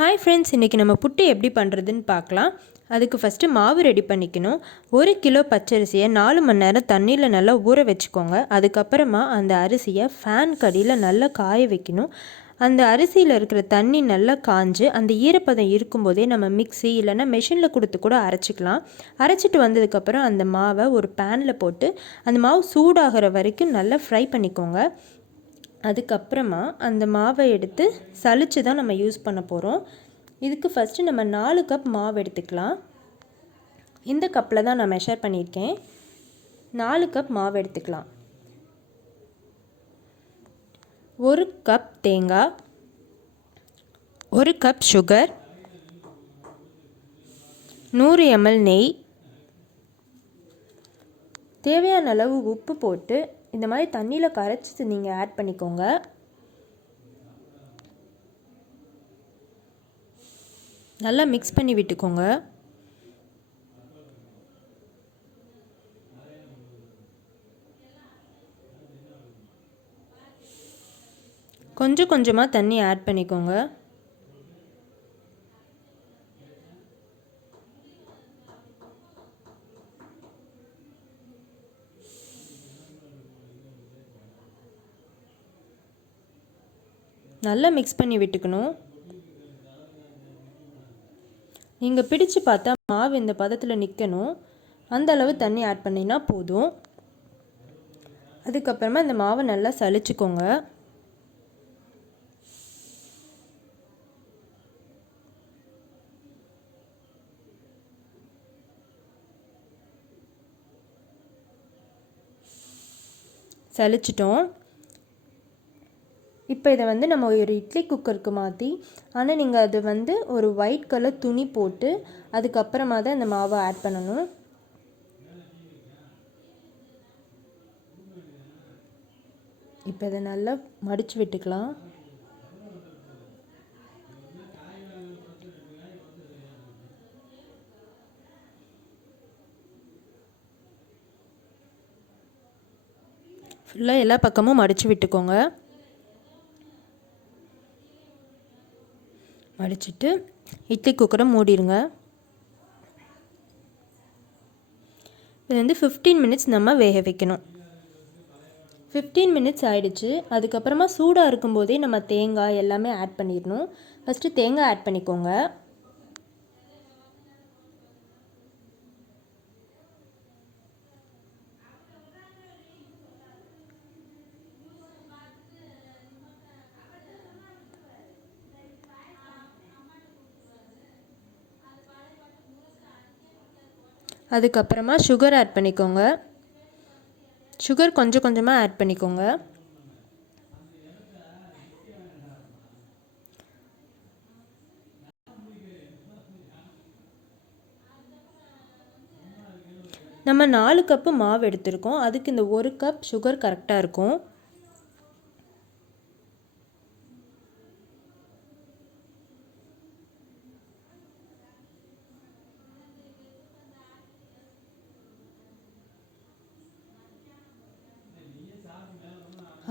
Hi friends, இன்றைக்கி நம்ம புட்டு எப்படி பண்ணுறதுன்னு பார்க்கலாம். அதுக்கு ஃபஸ்ட்டு மாவு ரெடி பண்ணிக்கணும். 1 கிலோ பச்சரிசியை 4 மணி நேரம் தண்ணியில் நல்லா ஊற வச்சுக்கோங்க. அதுக்கப்புறமா அந்த அரிசியை ஃபேன் கடியில் நல்லா காய வைக்கணும். அந்த அரிசியில் இருக்கிற தண்ணி நல்லா காஞ்சு அந்த ஈரப்பதம் இருக்கும்போதே நம்ம மிக்ஸி இல்லைன்னா மெஷினில் கொடுத்து கூட அரைச்சிக்கலாம். அரைச்சிட்டு வந்ததுக்கப்புறம் அந்த மாவை ஒரு பேனில் போட்டு அந்த மாவு சூடாகிற வரைக்கும் நல்லா ஃப்ரை பண்ணிக்கோங்க. அதுக்கப்புறமா அந்த மாவை எடுத்து சலிச்சு தான் நம்ம யூஸ் பண்ண போகிறோம். இதுக்கு ஃபஸ்ட்டு நம்ம 4 கப் மாவு எடுத்துக்கலாம். இந்த கப்பில் தான் நான் மெஷர் பண்ணியிருக்கேன். 4 கப் மாவு எடுத்துக்கலாம். 1 கப் தேங்காய், 1 கப் சுகர், 100 ml நெய், தேவையான அளவு உப்பு போட்டு இந்த மாதிரி தண்ணியில் கரைச்சி நீங்கள் ஆட் பண்ணிக்கோங்க. நல்லா மிக்ஸ் பண்ணி விட்டுக்கோங்க. கொஞ்சம் கொஞ்சமாக தண்ணி ஆட் பண்ணிக்கோங்க. நல்லா மிக்ஸ் பண்ணி விட்டுக்கணும். நீங்கள் பிடிச்சு பார்த்தா மாவு இந்த பதத்தில் நிற்கணும். அந்த அளவு தண்ணி ஆட் பண்ணினா போதும். அதுக்கப்புறமா இந்த மாவை நல்லா சலிச்சுக்கோங்க. சலிச்சிட்டோம். இப்போ இதை நம்ம ஒரு இட்லி குக்கருக்கு மாற்றி, ஆனால் நீங்கள் அது ஒரு ஒயிட் கலர் துணி போட்டு அதுக்கப்புறமா தான் இந்த மாவை ஆட் பண்ணணும். இப்போ இதை நல்லா மடித்து விட்டுக்கலாம். ஃபுல்லாக எல்லா பக்கமும் மடித்து விட்டுக்கோங்க. மடிச்சுட்டு இட்லி குக்கரை மூடிடுங்க. இது 15 மினிட்ஸ் நம்ம வேக வைக்கணும். 15 மினிட்ஸ் ஆயிடுச்சு. அதுக்கப்புறமா சூடாக இருக்கும்போதே நம்ம தேங்காய் எல்லாமே ஆட் பண்ணிடணும். ஃபஸ்ட்டு தேங்காய் ஆட் பண்ணிக்கோங்க. அதுக்கப்புறமா சுகர் ஆட் பண்ணிக்கோங்க. சுகர் கொஞ்சம் கொஞ்சமாக ஆட் பண்ணிக்கோங்க. நம்ம 4 கப்பு மாவு எடுத்திருக்கோம். அதுக்கு இந்த 1 கப் சுகர் கரெக்டாக இருக்கும்.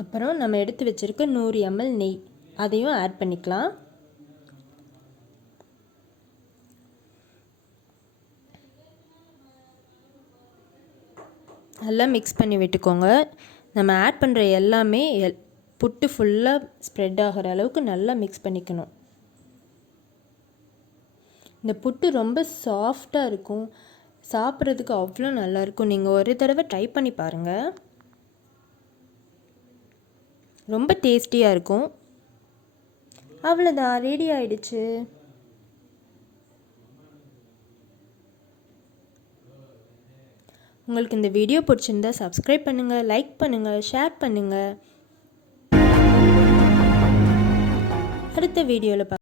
அப்புறம் நம்ம எடுத்து வச்சுருக்க 100 ml நெய் அதையும் ஆட் பண்ணிக்கலாம். நல்லா மிக்ஸ் பண்ணி விட்டுக்கோங்க. நம்ம ஆட் பண்ணுற எல்லாமே புட்டு ஃபுல்லாக ஸ்ப்ரெட் ஆகிற அளவுக்கு நல்லா மிக்ஸ் பண்ணிக்கணும். இந்த புட்டு ரொம்ப சாஃப்டாக இருக்கும். சாப்பிட்றதுக்கு அவ்வளோ நல்லாயிருக்கும். நீங்கள் ஒரு தடவை ட்ரை பண்ணி பாருங்கள். ரொம்ப டேஸ்டியாக இருக்கும். அவ்வளோதான், ரெடி ஆயிடுச்சு. உங்களுக்கு இந்த வீடியோ பிடிச்சிருந்தா சப்ஸ்கிரைப் பண்ணுங்கள், லைக் பண்ணுங்கள், ஷேர் பண்ணுங்கள். அடுத்த வீடியோவில்